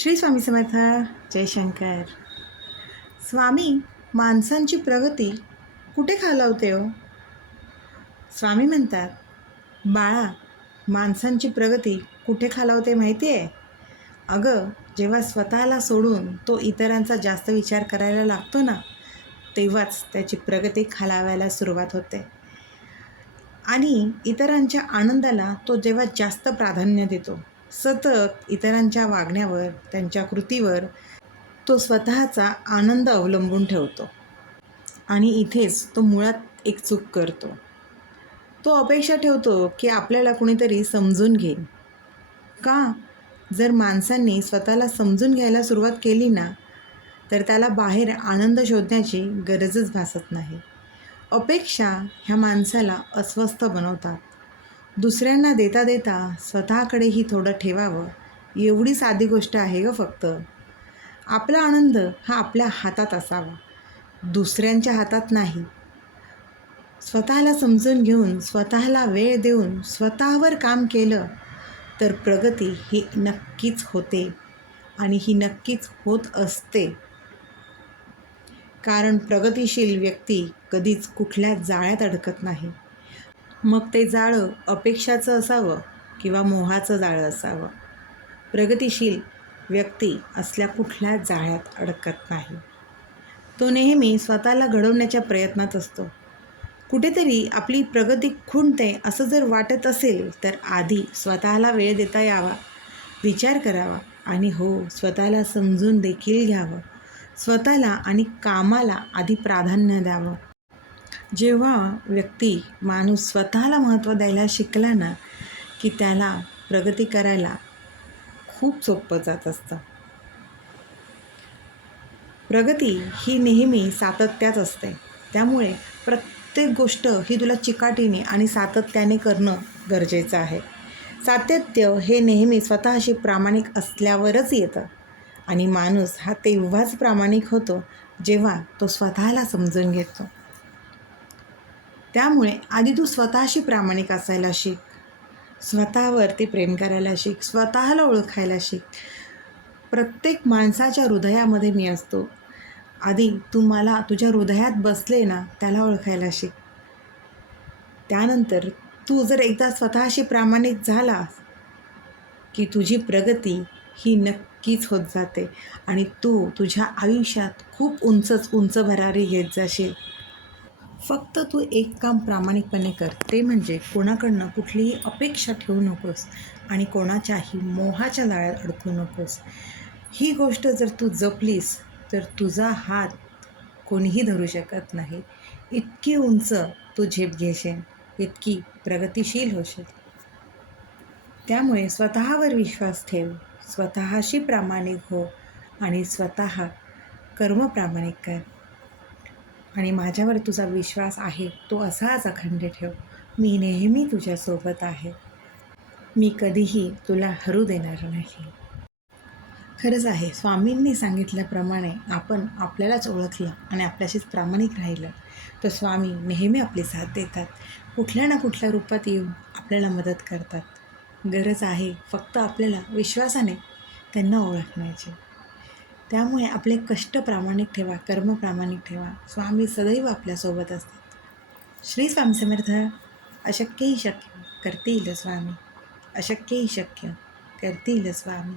श्री स्वामी समर्थ. जयशंकर स्वामी माणसांची प्रगती कुठे खालावते हो? स्वामी म्हणतात बाळा माणसांची प्रगती कुठे खालावते माहिती आहे अगं जेव्हा स्वतःला सोडून तो इतरांचा जास्त विचार करायला लागतो ना तेव्हाच त्याची प्रगती खालावायला सुरुवात होते. आणि इतरांच्या आनंदाला तो जेव्हा जास्त प्राधान्य देतो. सतत इतरांच्या वागण्यावर त्यांच्या कृतीवर तो स्वतःचा आनंद अवलंबून ठेवतो. आणि इथेच तो मुळात एक चूक करतो. तो अपेक्षा ठेवतो की आपल्याला कुणीतरी समजून घेईल. का? जर माणसांनी स्वतःला समजून घ्यायला सुरुवात केली ना तर त्याला बाहेर आनंद शोधण्याची गरजच भासत नाही. अपेक्षा ह्या माणसाला अस्वस्थ बनवतात. दुसऱ्यांना देता देता स्वतःकडेही थोडं ठेवावं. एवढी साधी गोष्ट आहे ग फक्त. आपला आनंद हा आपल्या हातात असावा. दुसऱ्यांच्या हातात नाही. स्वतःला समजून घेऊन स्वतःला वेळ देऊन स्वतःवर काम केलं तर प्रगती ही नक्कीच होते आणि ही नक्कीच होत असते. कारण प्रगतिशील व्यक्ती कधीच कुठल्या जाळ्यात अडकत नाही. मग ते जाळं अपेक्षाचं असावं किंवा मोहाचं जाळं असावं. प्रगतिशील व्यक्ती असल्या कुठल्या जाळ्यात अडकत नाही. तो नेहमी स्वतःला घडवण्याच्या प्रयत्नात असतो. कुठेतरी आपली प्रगती खुंटते असं जर वाटत असेल तर आधी स्वतःला वेळ देता यावा विचार करावा आणि हो स्वतःला समजून देखील घ्यावं. स्वतःला आणि कामाला आधी प्राधान्य द्यावं. जेव्हा व्यक्ती माणूस स्वतःला महत्त्व द्यायला शिकला ना की त्याला प्रगती करायला खूप सोपं जात असतं. प्रगती ही नेहमी सातत्यात असते. त्यामुळे प्रत्येक गोष्ट ही तुला चिकाटीने आणि सातत्याने करणं गरजेचं आहे. सातत्य हे नेहमी स्वतःशी प्रामाणिक असल्यावरच येतं. आणि माणूस हा तेव्हाच प्रामाणिक होतो जेव्हा तो स्वतःला समजून घेतो. त्यामुळे आधी तू स्वतःशी प्रामाणिक असायला शिक. स्वतःवरती प्रेम करायला शिक. स्वतःला ओळखायला शिक. प्रत्येक माणसाच्या हृदयामध्ये मी असतो. आधी तू मला तुझ्या हृदयात बसले ना त्याला ओळखायला शिक. त्यानंतर तू जर एकदा स्वतःशी प्रामाणिक झालास की तुझी प्रगती ही नक्कीच होत जाते आणि तू तुझ्या आयुष्यात खूप उंचच उंच भरारी घेत जाशील. फक्त तू एक काम प्रामाणिकपणे कर. ते म्हणजे कोणाकडनं कुठलीही अपेक्षा ठेवू नकोस आणि कोणाच्याही मोहाच्या जाळ्यात अडकू नकोस. ही गोष्ट जर तू जपलीस तर तुझा हात कोणीही धरू शकत नाही. इतकी उंच तू झेप घेशील इतकी प्रगतिशील होशील. त्यामुळे स्वतःवर विश्वास ठेव. स्वतःशी प्रामाणिक हो आणि स्वतः कर्म प्रामाणिक कर. आणि माझ्यावर तुझा विश्वास आहे तो असाच अखंड ठेव. मी नेहमी तुझ्यासोबत आहे. मी कधीही तुला हरू देणार नाही. खरंच आहे स्वामींनी सांगितल्याप्रमाणे आपण आपल्यालाच ओळखलं आणि आपल्याशीच प्रामाणिक राहिलं. तर स्वामी नेहमी आपली साथ देतात. कुठल्या ना कुठल्या रूपात येऊन आपल्याला मदत करतात. गरज आहे फक्त आपल्याला विश्वासाने त्यांना ओळखण्याची. त्यामुळे आपले कष्ट प्रामाणिक ठेवा कर्म प्रामाणिक ठेवा. स्वामी सदैव आपल्यासोबत असतात. श्री स्वामी समर्थ अशक्यही शक्य. करतील स्वामी. अशक्यही शक्य. करतील स्वामी.